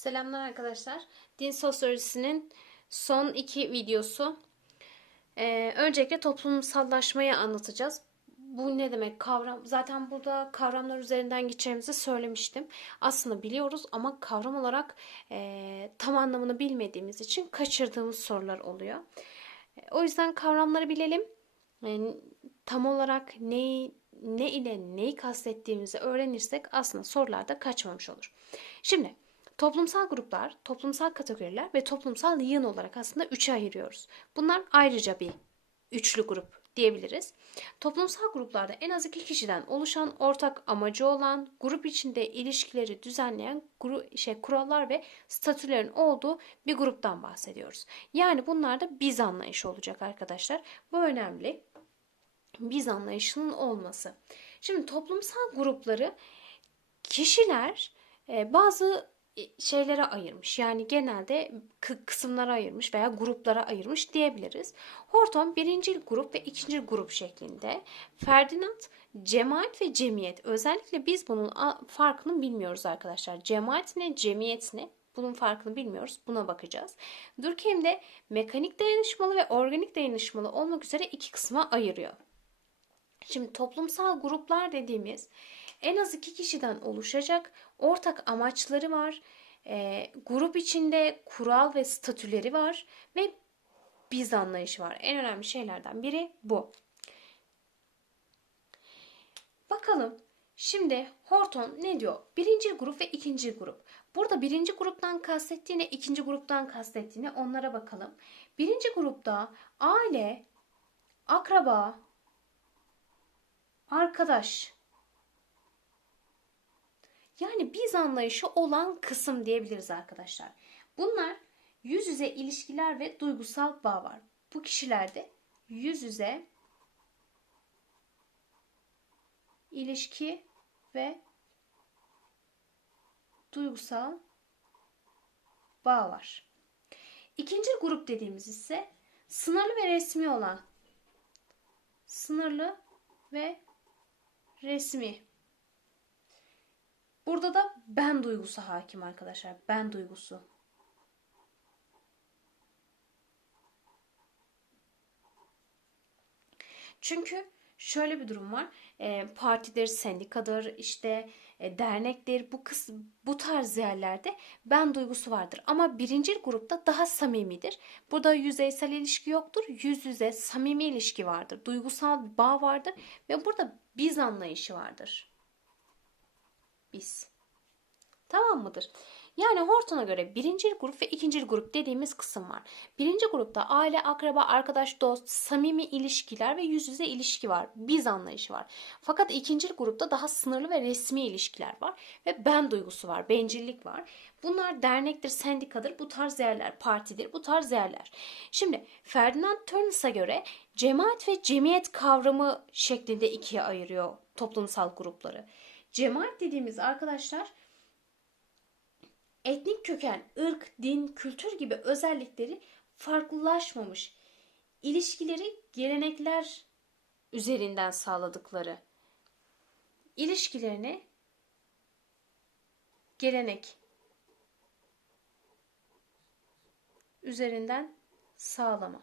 Selamlar arkadaşlar. Din sosyolojisinin son iki videosu. Ee, öncelikle toplumsallaşmayı anlatacağız. Bu ne demek kavram? Zaten burada kavramlar üzerinden geçeceğimizi söylemiştim. Aslında biliyoruz ama kavram olarak e, tam anlamını bilmediğimiz için kaçırdığımız sorular oluyor. E, o yüzden kavramları bilelim. E, tam olarak neyi ne ile neyi kastettiğimizi öğrenirsek aslında sorularda kaçmamış olur. Şimdi toplumsal gruplar, toplumsal kategoriler ve toplumsal yığın olarak aslında üçe ayırıyoruz. Bunlar ayrıca bir üçlü grup diyebiliriz. Toplumsal gruplarda en az iki kişiden oluşan ortak amacı olan grup içinde ilişkileri düzenleyen gru, şey kurallar ve statülerin olduğu bir gruptan bahsediyoruz. Yani bunlar da biz anlayışı olacak arkadaşlar. Bu önemli biz anlayışının olması. Şimdi toplumsal grupları kişiler e, bazı şeylere ayırmış. Yani genelde kısımlara ayırmış veya gruplara ayırmış diyebiliriz. Horton birinci grup ve ikinci grup şeklinde. Ferdinand cemaat ve cemiyet. Özellikle biz bunun farkını bilmiyoruz arkadaşlar. Cemaat ne, cemiyet ne? Bunun farkını bilmiyoruz. Buna bakacağız. Durkheim de mekanik dayanışmalı ve organik dayanışmalı olmak üzere iki kısma ayırıyor. Şimdi toplumsal gruplar dediğimiz en az iki kişiden oluşacak ortak amaçları var. E, grup içinde kural ve statüleri var ve biz anlayışı var. En önemli şeylerden biri bu. Bakalım şimdi Horton ne diyor? Birinci grup ve ikinci grup. Burada birinci gruptan kastettiğine, ikinci gruptan kastettiğine onlara bakalım. Birinci grupta aile, akraba, arkadaş. Yani biz anlayışı olan kısım diyebiliriz arkadaşlar. Bunlar yüz yüze ilişkiler ve duygusal bağ var. Bu kişilerde yüz yüze ilişki ve duygusal bağ var. İkinci grup dediğimiz ise sınırlı ve resmi olan sınırlı ve resmi. Burada da ben duygusu hakim arkadaşlar. Ben duygusu. Çünkü şöyle bir durum var. E, partidir, sendikadır, işte e, dernektir. Bu kız bu tarz yerlerde ben duygusu vardır. Ama birinci grupta daha samimidir. Burada yüzeysel ilişki yoktur. Yüz yüze samimi ilişki vardır. Duygusal bağ vardır ve burada biz anlayışı vardır. Biz. Tamam mıdır? Yani Horton'a göre birinci grup ve ikinci grup dediğimiz kısım var. Birinci grupta aile, akraba, arkadaş, dost, samimi ilişkiler ve yüz yüze ilişki var. Biz anlayışı var. Fakat ikinci grupta daha sınırlı ve resmi ilişkiler var. Ve ben duygusu var, bencillik var. Bunlar dernektir, sendikadır, bu tarz yerler, partidir, bu tarz yerler. Şimdi Ferdinand Tönnies'a göre cemaat ve cemiyet kavramı şeklinde ikiye ayırıyor toplumsal grupları. Cemaat dediğimiz arkadaşlar etnik köken, ırk, din, kültür gibi özellikleri farklılaşmamış ilişkileri gelenekler üzerinden sağladıkları ilişkilerini gelenek üzerinden sağlama.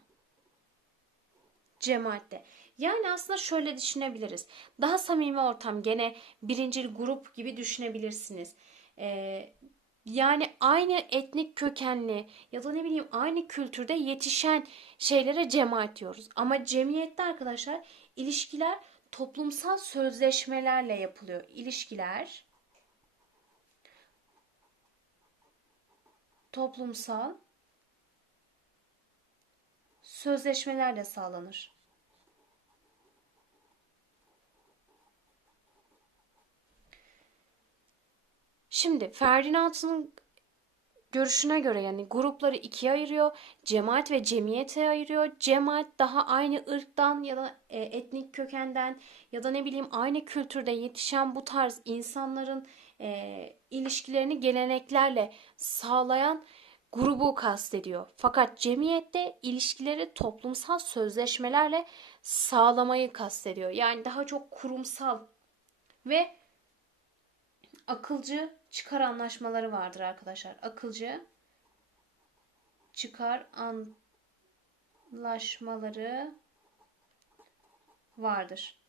Cemaatte. Yani aslında şöyle düşünebiliriz. Daha samimi ortam gene birinci grup gibi düşünebilirsiniz. Ee, yani aynı etnik kökenli ya da ne bileyim aynı kültürde yetişen şeylere cemaat diyoruz. Ama cemiyette arkadaşlar ilişkiler toplumsal sözleşmelerle yapılıyor. İlişkiler toplumsal sözleşmelerle sağlanır. Şimdi Ferdinand'ın görüşüne göre yani grupları ikiye ayırıyor. Cemaat ve cemiyete ayırıyor. Cemaat daha aynı ırktan ya da e, etnik kökenden ya da ne bileyim aynı kültürde yetişen bu tarz insanların e, ilişkilerini geleneklerle sağlayan grubu kastediyor. Fakat cemiyette ilişkileri toplumsal sözleşmelerle sağlamayı kastediyor. Yani daha çok kurumsal ve akılcı çıkar anlaşmaları vardır arkadaşlar. Akılcı çıkar anlaşmaları vardır.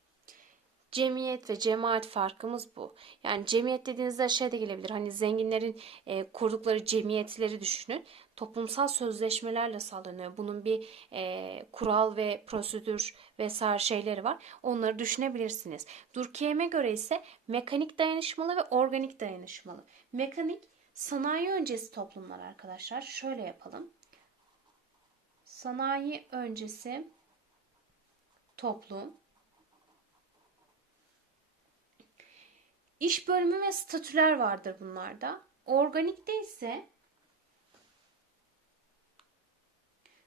Cemiyet ve cemaat farkımız bu. Yani cemiyet dediğinizde şey de gelebilir. Hani zenginlerin e, kurdukları cemiyetleri düşünün. Toplumsal sözleşmelerle sağlanıyor. Bunun bir e, kural ve prosedür vesaire şeyleri var. Onları düşünebilirsiniz. Durkheim'e göre ise mekanik dayanışmalı ve organik dayanışmalı. Mekanik sanayi öncesi toplumlar arkadaşlar. Şöyle yapalım. Sanayi öncesi toplum İş bölümü ve statüler vardır bunlarda. Organikte ise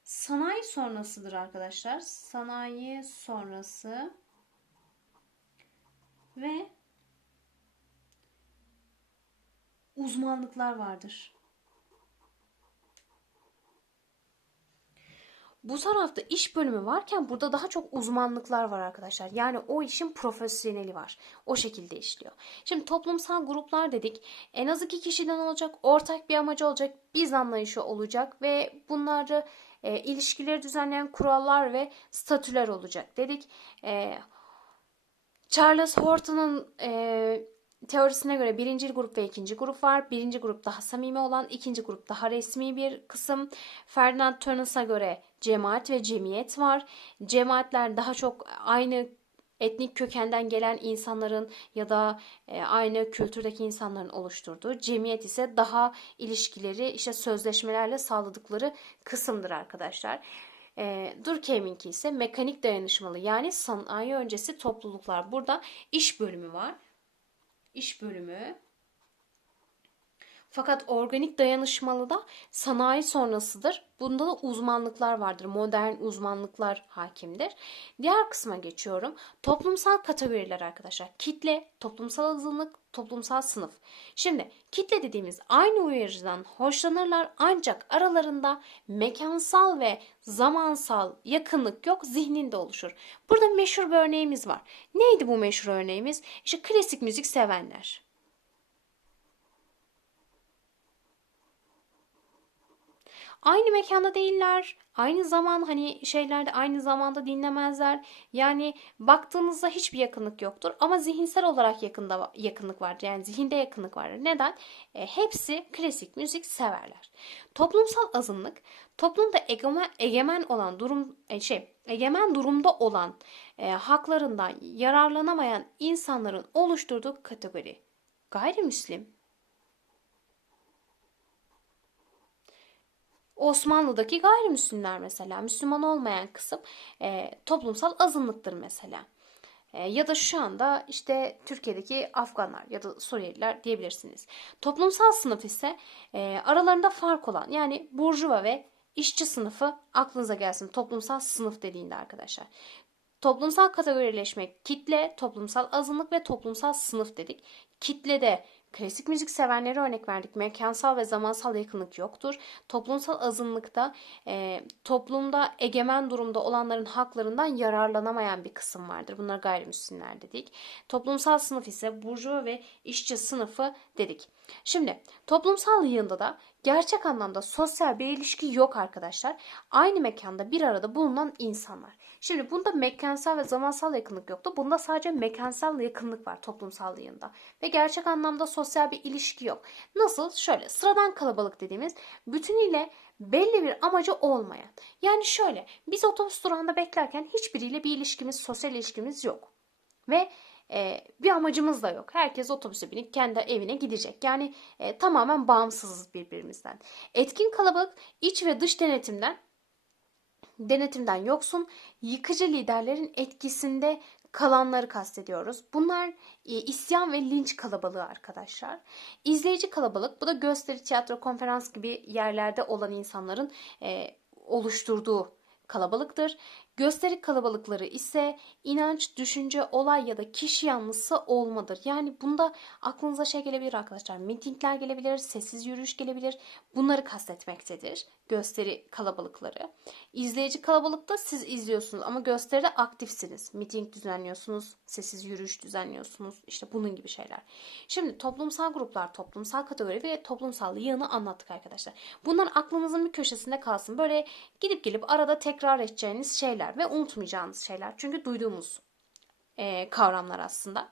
sanayi sonrasıdır arkadaşlar. Sanayi sonrası ve uzmanlıklar vardır. Bu tarafta iş bölümü varken burada daha çok uzmanlıklar var arkadaşlar. Yani o işin profesyoneli var. O şekilde işliyor. Şimdi toplumsal gruplar dedik. En az iki kişiden olacak. Ortak bir amacı olacak. Biz anlayışı olacak. Ve bunları e, ilişkileri düzenleyen kurallar ve statüler olacak dedik. E, Charles Horton'un e, teorisine göre birinci grup ve ikinci grup var. Birinci grup daha samimi olan, ikinci grup daha resmi bir kısım. Ferdinand Tönnies'a göre cemaat ve cemiyet var. Cemaatler daha çok aynı etnik kökenden gelen insanların ya da e, aynı kültürdeki insanların oluşturduğu. Cemiyet ise daha ilişkileri işte sözleşmelerle sağladıkları kısımdır arkadaşlar. E, Durkheim'inki ise mekanik dayanışmalı yani sanayi öncesi topluluklar. Burada iş bölümü var iş bölümü. Fakat organik dayanışmalı da sanayi sonrasıdır. Bunda da uzmanlıklar vardır. Modern uzmanlıklar hakimdir. Diğer kısma geçiyorum. Toplumsal kategoriler arkadaşlar. Kitle, toplumsal azınlık, toplumsal sınıf. Şimdi kitle dediğimiz aynı uyarıcıdan hoşlanırlar ancak aralarında mekansal ve zamansal yakınlık yok zihninde oluşur. Burada meşhur bir örneğimiz var. Neydi bu meşhur örneğimiz? İşte klasik müzik sevenler. Aynı mekanda değiller. Aynı zaman hani şeylerde aynı zamanda dinlemezler. Yani baktığınızda hiçbir yakınlık yoktur ama zihinsel olarak yakında yakınlık vardır. Yani zihinde yakınlık vardır. Neden? E, hepsi klasik müzik severler. Toplumsal azınlık toplumda egemen, egemen olan durum e, şey egemen durumda olan e, haklarından yararlanamayan insanların oluşturduğu kategori. Gayrimüslim Osmanlı'daki gayrimüslimler mesela Müslüman olmayan kısım e, toplumsal azınlıktır mesela. E, ya da şu anda işte Türkiye'deki Afganlar ya da Suriyeliler diyebilirsiniz. Toplumsal sınıf ise e, aralarında fark olan yani burjuva ve işçi sınıfı aklınıza gelsin toplumsal sınıf dediğinde arkadaşlar. Toplumsal kategorileşmek kitle, toplumsal azınlık ve toplumsal sınıf dedik. Kitlede Klasik müzik sevenlere örnek verdik. Mekansal ve zamansal yakınlık yoktur. Toplumsal azınlıkta e, toplumda egemen durumda olanların haklarından yararlanamayan bir kısım vardır. Bunlar gayrimüslimler dedik. Toplumsal sınıf ise burjuva ve işçi sınıfı dedik. Şimdi toplumsal yığında da gerçek anlamda sosyal bir ilişki yok arkadaşlar. Aynı mekanda bir arada bulunan insanlar. Şimdi bunda mekansal ve zamansal yakınlık yoktu. Bunda sadece mekansal yakınlık var toplumsal yığında. Ve gerçek anlamda sosyal bir ilişki yok. Nasıl? Şöyle sıradan kalabalık dediğimiz bütünüyle belli bir amacı olmayan. Yani şöyle biz otobüs durağında beklerken hiçbiriyle bir ilişkimiz, sosyal ilişkimiz yok. Ve e, bir amacımız da yok. Herkes otobüse binip kendi evine gidecek. Yani e, tamamen bağımsızız birbirimizden. Etkin kalabalık iç ve dış denetimden denetimden yoksun yıkıcı liderlerin etkisinde kalanları kastediyoruz. Bunlar e, isyan ve linç kalabalığı arkadaşlar. İzleyici kalabalık bu da gösteri, tiyatro, konferans gibi yerlerde olan insanların e, oluşturduğu kalabalıktır. Gösteri kalabalıkları ise inanç, düşünce, olay ya da kişi yanlısı olmadır. Yani bunda aklınıza şey gelebilir arkadaşlar. Mitingler gelebilir, sessiz yürüyüş gelebilir. Bunları kastetmektedir gösteri kalabalıkları. İzleyici kalabalıkta siz izliyorsunuz ama gösteride aktifsiniz. Miting düzenliyorsunuz, sessiz yürüyüş düzenliyorsunuz. İşte bunun gibi şeyler. Şimdi toplumsal gruplar, toplumsal kategori ve toplumsal yığını anlattık arkadaşlar. Bunlar aklınızın bir köşesinde kalsın. Böyle gidip gelip arada tekrar edeceğiniz şeyler ve unutmayacağınız şeyler. Çünkü duyduğumuz e, kavramlar aslında.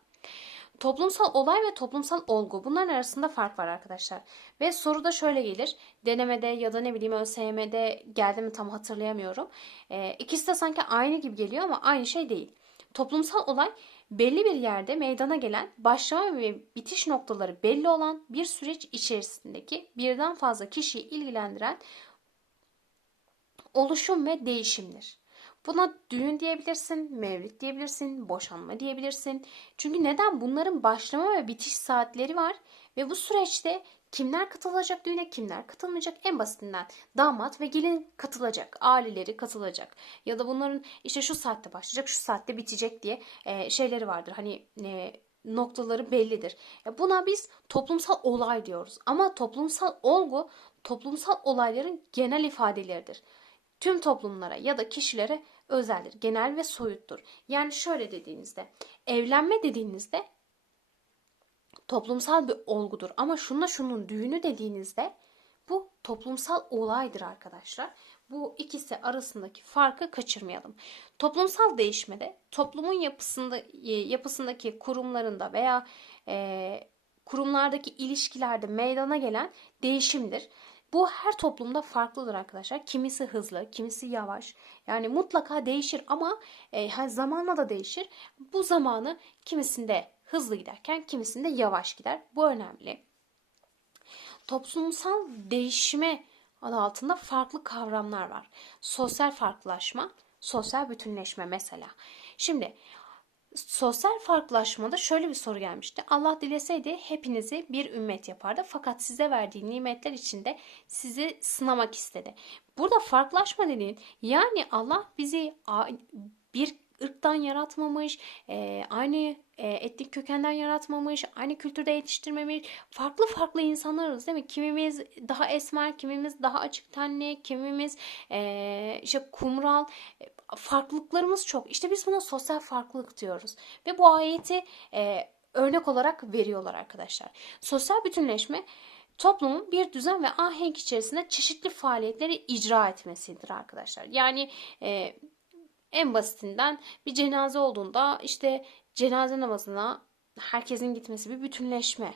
Toplumsal olay ve toplumsal olgu bunların arasında fark var arkadaşlar. Ve soru da şöyle gelir. Denemede ya da ne bileyim ÖSYM'de geldi mi tam hatırlayamıyorum. Ee, ikisi de sanki aynı gibi geliyor ama aynı şey değil. Toplumsal olay belli bir yerde meydana gelen başlama ve bitiş noktaları belli olan bir süreç içerisindeki birden fazla kişiyi ilgilendiren oluşum ve değişimdir. Buna düğün diyebilirsin, mevlid diyebilirsin, boşanma diyebilirsin. Çünkü neden? Bunların başlama ve bitiş saatleri var ve bu süreçte kimler katılacak düğüne, kimler katılmayacak en basitinden damat ve gelin katılacak, aileleri katılacak. Ya da bunların işte şu saatte başlayacak, şu saatte bitecek diye e, şeyleri vardır. Hani e, noktaları bellidir. Buna biz toplumsal olay diyoruz. Ama toplumsal olgu toplumsal olayların genel ifadeleridir tüm toplumlara ya da kişilere özeldir. Genel ve soyuttur. Yani şöyle dediğinizde evlenme dediğinizde toplumsal bir olgudur. Ama şunla şunun düğünü dediğinizde bu toplumsal olaydır arkadaşlar. Bu ikisi arasındaki farkı kaçırmayalım. Toplumsal değişmede toplumun yapısında e, yapısındaki kurumlarında veya e, kurumlardaki ilişkilerde meydana gelen değişimdir. Bu her toplumda farklıdır arkadaşlar. Kimisi hızlı, kimisi yavaş. Yani mutlaka değişir ama e, zamanla da değişir. Bu zamanı kimisinde hızlı giderken kimisinde yavaş gider. Bu önemli. Toplumsal değişime adı altında farklı kavramlar var. Sosyal farklılaşma, sosyal bütünleşme mesela. Şimdi sosyal farklılaşmada şöyle bir soru gelmişti. Allah dileseydi hepinizi bir ümmet yapardı. Fakat size verdiği nimetler içinde sizi sınamak istedi. Burada farklılaşma dediğin yani Allah bizi bir ırktan yaratmamış, e, aynı e, etnik kökenden yaratmamış, aynı kültürde yetiştirmemiş. Farklı farklı insanlarız değil mi? Kimimiz daha esmer, kimimiz daha açık tenli, kimimiz e, işte kumral. Farklılıklarımız çok. İşte biz buna sosyal farklılık diyoruz. Ve bu ayeti örnek olarak veriyorlar arkadaşlar. Sosyal bütünleşme toplumun bir düzen ve ahenk içerisinde çeşitli faaliyetleri icra etmesidir arkadaşlar. Yani e, en basitinden bir cenaze olduğunda işte cenaze namazına herkesin gitmesi bir bütünleşme.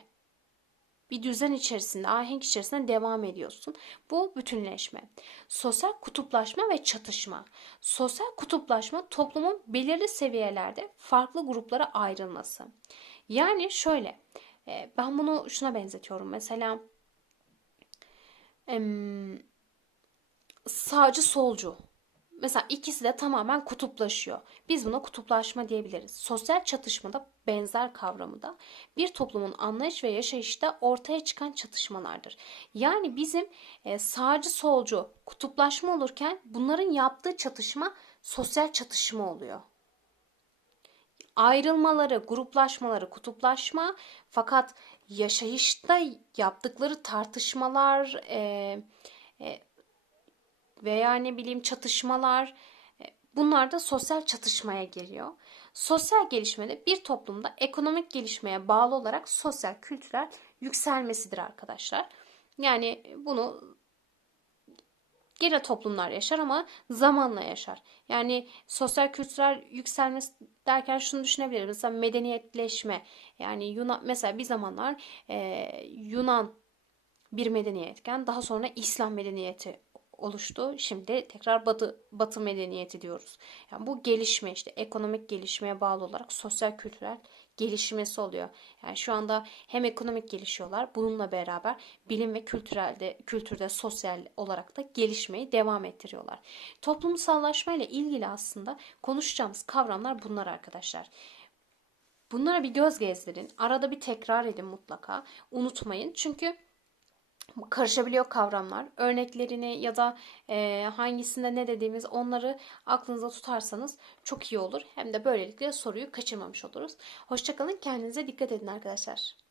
Bir düzen içerisinde, ahenk içerisinde devam ediyorsun. Bu bütünleşme. Sosyal kutuplaşma ve çatışma. Sosyal kutuplaşma toplumun belirli seviyelerde farklı gruplara ayrılması. Yani şöyle, e, ben bunu şuna benzetiyorum. Mesela sağcı solcu Mesela ikisi de tamamen kutuplaşıyor. Biz buna kutuplaşma diyebiliriz. Sosyal çatışmada benzer kavramı da bir toplumun anlayış ve yaşayışta ortaya çıkan çatışmalardır. Yani bizim e, sağcı solcu kutuplaşma olurken bunların yaptığı çatışma sosyal çatışma oluyor. Ayrılmaları, gruplaşmaları kutuplaşma fakat yaşayışta yaptıkları tartışmalar, e, e, veya ne bileyim çatışmalar e, bunlar da sosyal çatışmaya giriyor. Sosyal gelişmede bir toplumda ekonomik gelişmeye bağlı olarak sosyal kültürel yükselmesidir arkadaşlar. Yani bunu gene toplumlar yaşar ama zamanla yaşar. Yani sosyal kültürel yükselmesi derken şunu düşünebiliriz. Mesela medeniyetleşme. Yani Yunan mesela bir zamanlar e, Yunan bir medeniyetken daha sonra İslam medeniyeti oluştu. Şimdi tekrar batı, batı medeniyeti diyoruz. Yani bu gelişme işte ekonomik gelişmeye bağlı olarak sosyal kültürel gelişmesi oluyor. Yani şu anda hem ekonomik gelişiyorlar bununla beraber bilim ve kültürelde kültürde sosyal olarak da gelişmeyi devam ettiriyorlar. Toplumsallaşma ile ilgili aslında konuşacağımız kavramlar bunlar arkadaşlar. Bunlara bir göz gezdirin. Arada bir tekrar edin mutlaka. Unutmayın. Çünkü karışabiliyor kavramlar. Örneklerini ya da e, hangisinde ne dediğimiz onları aklınıza tutarsanız çok iyi olur. Hem de böylelikle soruyu kaçırmamış oluruz. Hoşçakalın. Kendinize dikkat edin arkadaşlar.